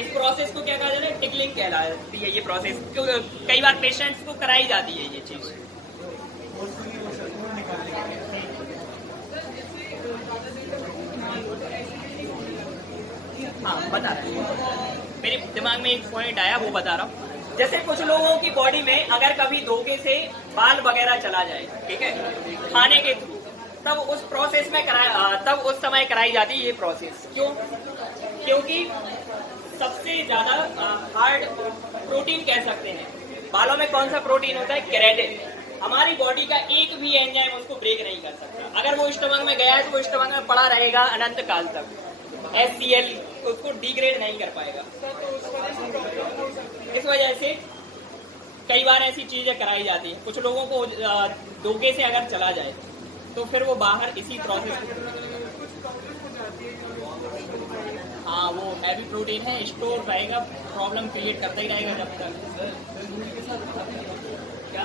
इस प्रोसेस को क्या कहा जाता है? टिकलिंग कहलाती है ये प्रोसेस। कई बार पेशेंट्स को कराई जाती है ये चीज। हाँ, बता रहा हूँ, मेरे दिमाग में एक पॉइंट आया वो बता रहा हूँ। जैसे कुछ लोगों की बॉडी में अगर कभी धोखे से बाल वगैरह चला जाए, ठीक है, खाने के थ्रू, तब उस प्रोसेस में तब उस समय कराई जाती है ये प्रोसेस। क्यों? क्योंकि सबसे ज्यादा हार्ड प्रोटीन कह सकते हैं, बालों में कौन सा प्रोटीन होता है? केराटिन। हमारी बॉडी का एक भी एंजाइम उसको ब्रेक नहीं कर सकता। अगर वो स्टमक में गया है तो वो स्टमक में पड़ा रहेगा अनंत काल तक। HCl उसको डिग्रेड नहीं कर पाएगा। इस वजह से कई बार ऐसी चीजें कराई जाती है। कुछ लोगों को धोखे से अगर चला जाए तो फिर वो बाहर इसी प्रोसेस, हाँ, वो हैवी प्रोटीन है, स्टोर रहेगा, प्रॉब्लम क्रिएट करता ही रहेगा जब तक। क्या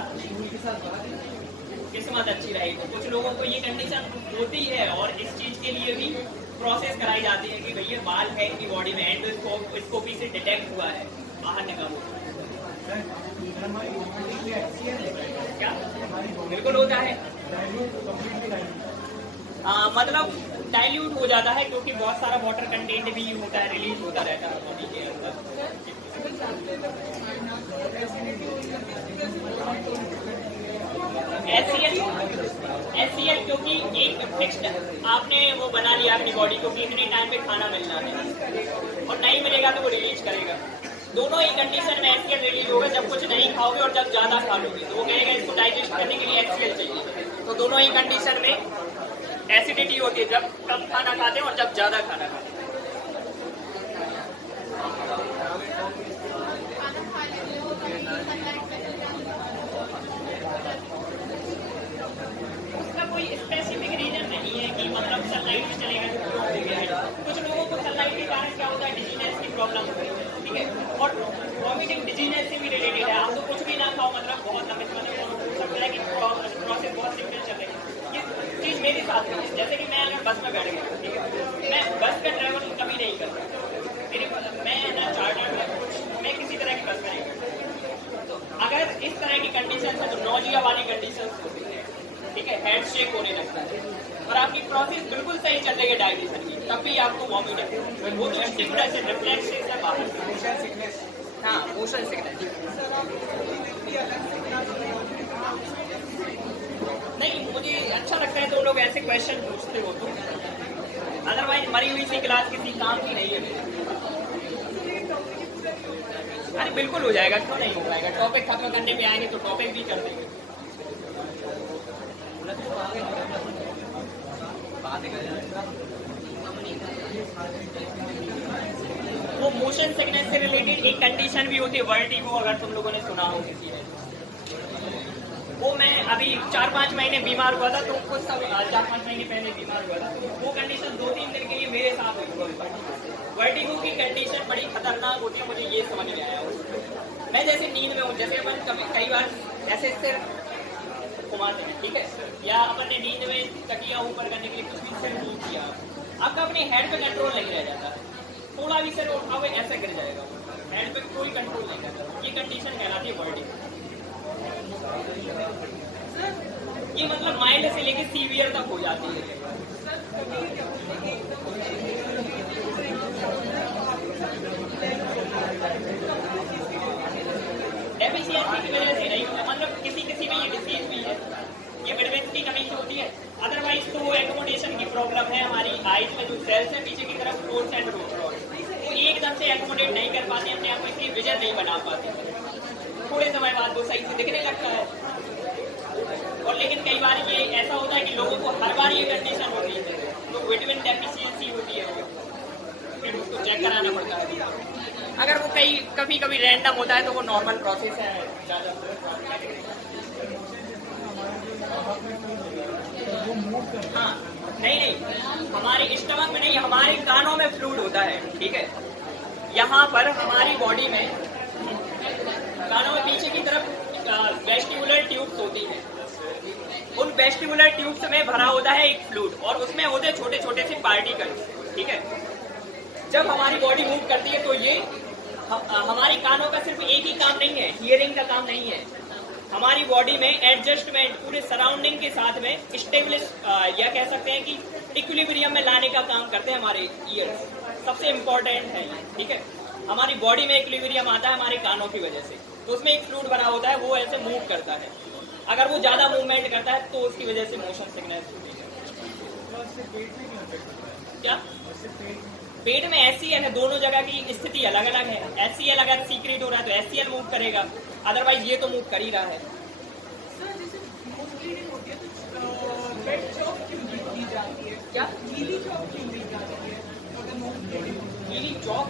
किस्मत अच्छी रहेगी। तो कुछ लोगों को ये कंडीशन होती है और इस चीज के लिए भी प्रोसेस कराई जाती है कि भैया बाल है इनकी बॉडी में, एंडोस्कोपी से डिटेक्ट हुआ है, बाहर निकालो। क्या बिल्कुल होता है, मतलब डाइल्यूट हो जाता है क्योंकि बहुत सारा वाटर कंटेंट भी होता है, रिलीज होता रहता है बॉडी के अंदर। HCl क्योंकि एक फिक्स्ड आपने वो बना लिया अपनी बॉडी को कि इतने टाइम पे खाना मिलना है और नहीं मिलेगा तो वो रिलीज करेगा। दोनों ही कंडीशन में HCl रिलीज होगा, जब कुछ नहीं खाओगे और जब ज्यादा खा लोगे तो वो कहेगा इसको डाइजेस्ट करने के लिए HCl चाहिए। तो दोनों ही कंडीशन में एसिडिटी होती है, जब कम खाना खाते हैं और जब ज्यादा खाना खाते हैं। उसका कोई स्पेसिफिक रीजन नहीं है कि मतलब सनलाइट में चलेगा तो कुछ लोगों को सनलाइट के कारण क्या होता है, डिजीनेस की प्रॉब्लम होती है, ठीक है, और वॉमिटिंग डिजीनेस से भी रिलेटेड है। आप तो कुछ भी ना खाओ, मतलब बहुत लंबे समय हो सकता है कि प्रोसेस बहुत सिंपल चले। ये चीज मेरे साथ में है। जैसे कि मैं अगर बस में बैठ गया, ठीक है, मैं बस का ट्रैवल कभी नहीं करता, मैं ना चार्टर्ड में कुछ, मैं किसी तरह की बस में नहीं करता। तो अगर इस तरह की कंडीशन है तो नोजिया वाली कंडीशन होती है, ठीक है, हेड शेक होने लगता है और आपकी प्रोसेस बिल्कुल सही चल रही है डाइजेशन की, तब भी आपको वॉमिट है। वो तो स्टिमुलस से रिफ्लेक्स से बाहर, मोशन सिकनेस, हाँ, मोशन सिकनेस नहीं। मुझे अच्छा लगता है तो लोग ऐसे क्वेश्चन पूछते हो तो, अदरवाइज मरी हुई सी क्लास किसी काम की नहीं है। बिल्कुल हो जाएगा, क्यों नहीं हो पाएगा। टॉपिक खत्म करने पे आएंगे तो टॉपिक भी कर देंगे। वो मोशन सिकनेस से रिलेटेड एक कंडीशन भी होती है वर्टिगो, अगर तुम लोगों ने सुना हो किसी ने। वो मैं अभी 4-5 महीने बीमार हुआ था, तो कुछ समय 4-5 महीने पहले बीमार हुआ था, तो वो कंडीशन 2-3 दिन के लिए मेरे साथ हुई। वर्टिगो की कंडीशन बड़ी खतरनाक होती है, मुझे ये समझ में आया। मैं जैसे नींद में हूँ, जैसे अपन कई बार ऐसे सिर घुमाते हैं, ठीक है, या अपन ने नींद में तकिया ऊपर करने के लिए कुछ भी सिर मूव किया, आपका अपने हेड पे कंट्रोल नहीं रह जाता, थोड़ा भी सिर उठाओगे ऐसे गिर जाएगा, हेड पे कोई कंट्रोल नहीं रहता। ये कंडीशन कहलाती है वर्टिगो। ये मतलब माइल्ड से लेकर सीवियर तक हो जाती है। डेफिशिएंसी की वजह से नहीं, मतलब किसी में ये डिसीज भी है, ये विटामिन की कमी से होती है। अदरवाइज तो एकोमोडेशन की प्रॉब्लम है, हमारी आईज में जो सेल्स है पीछे की तरफ फोर्स एंड वो एकदम से एकोमोडेट नहीं कर पाते अपने आप को, इसलिए विजन नहीं बना पाते। थोड़े समय बाद वो सही से दिखने लगता है। और लेकिन कई बार ये ऐसा होता है कि लोगों को हर बार ये कंडीशन होती है, तो विटामिन डेफिशिएंसी होती है, फिर उसको चेक कराना पड़ता है। अगर वो कभी कभी रैंडम होता है तो वो नॉर्मल प्रोसेस है। हाँ, नहीं, हमारे स्टमक में नहीं, हमारे कानों में फ्लूइड होता है, ठीक है। यहाँ पर हमारी बॉडी में कानों में पीछे की तरफ वेस्टिबुलर ट्यूब्स होती हैं। उन वेस्टिबुलर ट्यूब्स में भरा होता है एक फ्लूइड, और उसमें होते हैं छोटे छोटे से पार्टिकल्स, ठीक है। जब हमारी बॉडी मूव करती है तो ये हमारे कानों का सिर्फ एक ही काम नहीं है, हियरिंग का काम नहीं है। हमारी बॉडी में एडजस्टमेंट पूरे सराउंडिंग के साथ में स्टेबलिश या कह सकते हैं कि इक्विलिब्रियम में लाने का काम करते हैं हमारे ईयर्स। सबसे इम्पोर्टेंट है, ठीक है। हमारी बॉडी में इक्विलिब्रियम आता है हमारे कानों की वजह से, तो उसमें एक फ्लूइड बना होता है, वो ऐसे मूव करता है। अगर वो ज्यादा मूवमेंट करता है तो उसकी वजह से मोशन सिकनेस होती है। क्या पेट में एचसीएल है, दोनों जगह की स्थिति अलग अलग है। एचसीएल अगर सीक्रेट हो रहा है तो एचसीएल मूव करेगा, अदरवाइज ये तो मूव कर ही रहा है। क्या गीली चौक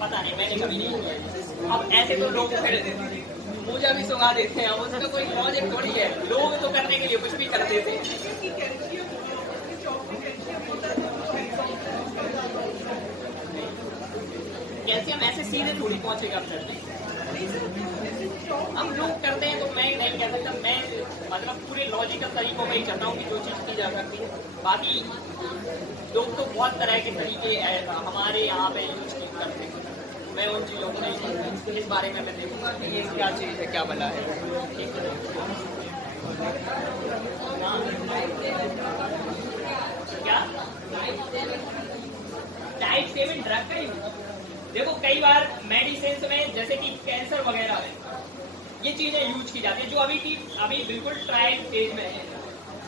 पता नहीं, मैंने कभी नहीं किया। अब ऐसे तो लोग फिर पूजा भी सुना देते हैं, उसका कोई लॉजिक थोड़ी है। लोग तो करने के लिए कुछ भी करते थे। कैल्शियम ऐसे सीधे थोड़ी पहुंचेगा ब्लड में, हम लोग करते हैं तो मैं नहीं कह सकता। मैं मतलब पूरे लॉजिकल तरीकों में ही चाहता हूँ कि जो चीज़ की जा सकती है। बाकी लोग तो बहुत तरह के तरीके हमारे यहाँ पे यूज करते हैं, मैं उन चीज़ों को नहीं जानता। इस बारे में मैं देखूंगा कि ये क्या चीज़ है, क्या भला है। क्या डाइट सेविंग ड्रग का यूज, देखो कई बार मेडिसिन में जैसे कि कैंसर वगैरह में ये चीजें यूज की जाती है, जो अभी बिल्कुल ट्रायल स्टेज में है,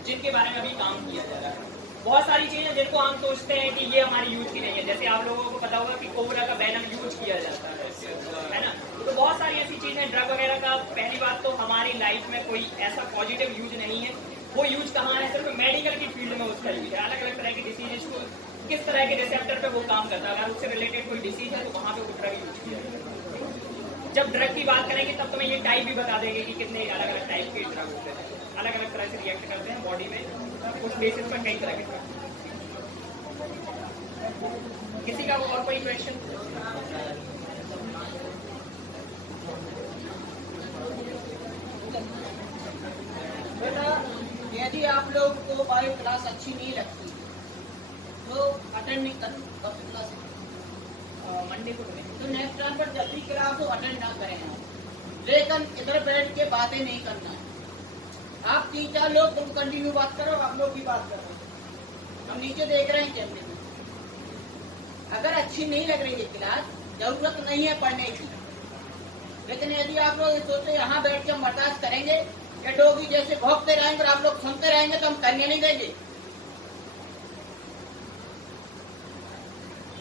जिनके बारे में अभी काम किया जा रहा है। बहुत सारी चीजें जिनको हम सोचते हैं कि ये हमारी यूज की नहीं है, जैसे आप लोगों को पता होगा कि कोबरा का वेनम यूज किया जाता है ना। तो बहुत सारी ऐसी चीजें, ड्रग वगैरह का पहली बात तो हमारी लाइफ में कोई ऐसा पॉजिटिव यूज नहीं है। वो यूज कहाँ है, सिर्फ मेडिकल की फील्ड में उसका यूज है। अलग अलग तरह की डिसीजेज को किस तरह के रिसेप्टर पे वो काम करता है, अगर उससे रिलेटेड कोई डिसीज है तो वहाँ पे वो ड्रग यूज किया जाए। जब ड्रग की बात करेंगे तब तुम्हें ये टाइप भी बता देंगे कि कितने अलग अलग टाइप के ड्रग होते हैं, अलग अलग तरह से रिएक्ट करते हैं बॉडी में, उस बेसिस पर कई तरह के ड्रग। किसी का और कोई क्वेश्चन? यदि आप लोग को बायो क्लास अच्छी नहीं लगती तो अटेंड नहीं करना क्लास, मंडे को तो नेक्स्ट टाइम पर जब भी क्लास हो अटेंड ना करें आप। लेकिन इधर बैठ के बातें नहीं करना है। आप 3-4 लोग तुम कंटिन्यू बात करो, हम लोग भी बात करो, हम नीचे देख रहे हैं कैमरे में। अगर अच्छी नहीं लग रही है क्लास, जरूरत नहीं है पढ़ने की। लेकिन यदि आप लोग सोचते यहाँ बैठ के हम बर्दाश्त करेंगे या डोगी जैसे भौंकते रहेंगे और आप लोग सुनते रहेंगे तो हम करने नहीं देंगे।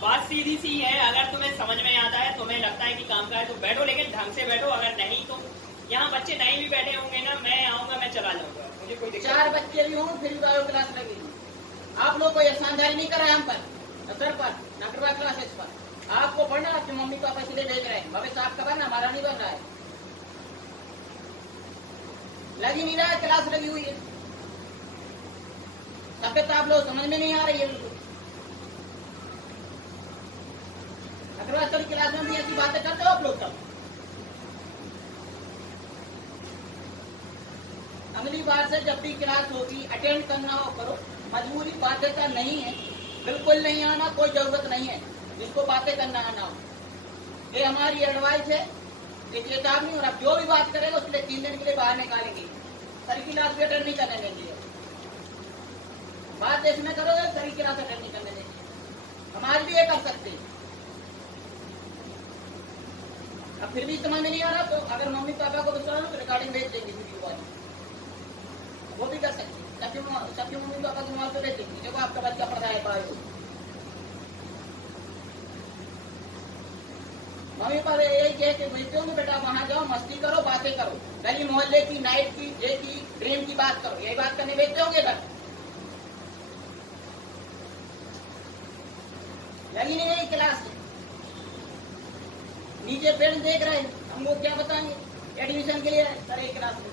बात सीधी सी है, अगर तुम्हें समझ में आता है तो तुम्हें लगता है कि काम का है तो बैठो, लेकिन ढंग से बैठो। अगर नहीं तो यहाँ बच्चे नहीं भी बैठे होंगे ना, मैं आऊंगा, मैं चला जाऊंगा, मुझे कोई दिक्कत 4 बच्चे भी हों फिर भी बायो क्लास लगेगी। आप लोग को एहसानदारी नहीं कर रहे हम पर, न सर पर, न करवा क्लासेस पर। आपको पढ़ना, आपके मम्मी पापा इसलिए भेज रहे हैं, भविष्य आपका बनना, हमारा नहीं बन रहा है। लगी नहीं रहा है, क्लास लगी हुई है, तब आप लोग समझ में नहीं आ रही है। अगर सर क्लास में भी ऐसी बातें करते हो आप लोग तब अगली बार से जब भी क्लास होगी अटेंड करना हो करो। मजबूरी बाध्यता नहीं है, बिल्कुल नहीं आना, कोई जरूरत नहीं है जिसको बातें करना आना हो। ये हमारी एडवाइस है, ये चेतावनी। और अब जो भी बात करेगा उसके 3 दिन के लिए बाहर निकालेंगे। सर की क्लास भी अटेंड नहीं करने देंगे। बात देश में करोगे सर की क्लास अटेंड नहीं करने देंगे। हमारी भी ये कर सकते हैं। अब फिर भी समझ में नहीं आ रहा तो अगर मम्मी पापा को बताओ तो रिकॉर्डिंग भेज देंगे वीडियो वाली, वो भी कर सकते हैं। सबके मम्मी पापा को मोबाइल पे भेज देंगे, देखो आपका बच्चा पढ़ रहा है बायो। मम्मी पापा यही कह के भेजते हो बेटा वहां जाओ, मस्ती करो, बातें करो, गली मोहल्ले की, नाइट की, डे की, ड्रीम की बात करो। यही बात करने भेजते होंगे घर। लगी नहीं रही क्लास, नीचे पेरेंट्स देख रहे हैं, हम लोग क्या बताएंगे। एडमिशन के लिए सर एक क्लास में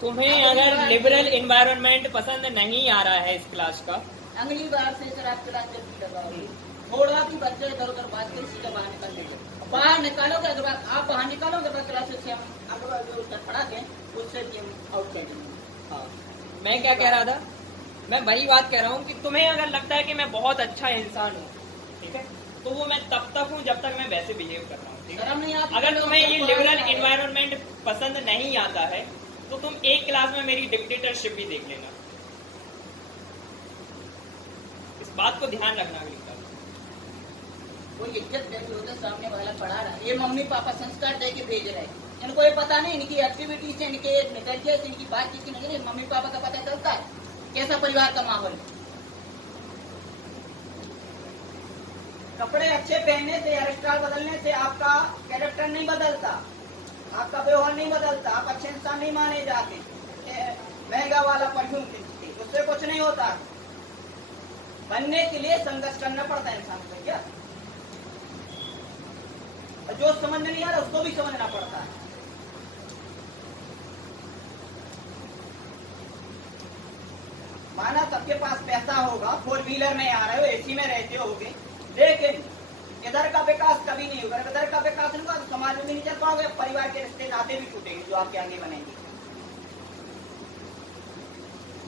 तुम्हें अगर लिबरल एनवायरनमेंट पसंद नहीं आ रहा है इस क्लास का, अगली बार से सर आप क्लास जल्दी लगाओगे। थोड़ा भी बच्चे इधर उधर बात कर सीधा बाहर निकल देंगे। बाहर निकालोगे, अगर आप बाहर निकालोगे तो क्लासेस से हम अगर जो पढ़ाते हैं उससे भी हम आउट कर देंगे। हाँ, मैं क्या कह रहा था, मैं वही बात कह रहा हूँ कि तुम्हें अगर लगता है कि मैं बहुत अच्छा इंसान हूँ, ठीक है, तो वो मैं तब तक हूँ जब तक मैं वैसे बिहेव कर रहा हूँ, ठीक है। अगर तुम्हें ये लिबरल एनवायरनमेंट पसंद नहीं आता है तो तुम एक क्लास में मेरी डिक्टेटरशिप भी देख लेना। इस बात को ध्यान रखना अगली बार। वो इज्जत देके होता सामने वाला पढ़ा रहा है, ये मम्मी पापा संस्कार दे के भेज रहे हैं। इनको ये पता नहीं, इनकी एक्टिविटी से, इनके नजरिए से, इनकी बातचीत से नहीं, मम्मी पापा का पता चलता है कैसा परिवार का माहौल है। कपड़े अच्छे पहनने से, हेयर स्टाइल बदलने से आपका कैरेक्टर नहीं बदलता, आपका व्यवहार नहीं बदलता, आप अच्छे इंसान नहीं माने जाते। महंगा वाला परफ्यूम खरीदते, उससे कुछ नहीं होता। बनने के लिए संघर्ष करना पड़ता है इंसान को। क्या जो समझ में नहीं आ रहा उसको भी समझना पड़ता है। माना सबके पास पैसा होगा, 4 व्हीलर में आ रहे हो, एसी में रहते होगे, लेकिन इधर का विकास कभी नहीं होगा। इधर का विकास नहीं होगा तो समाज में भी नहीं चल पाओगे, परिवार के रिश्ते नाते भी टूटेंगे जो आपके आगे बनेंगे।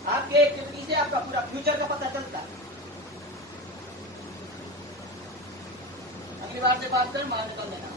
आपके एक्टिविटी से आपका पूरा फ्यूचर का पता चलता है। अगली बार से बात कर मान निकल देना।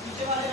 पीछे वाले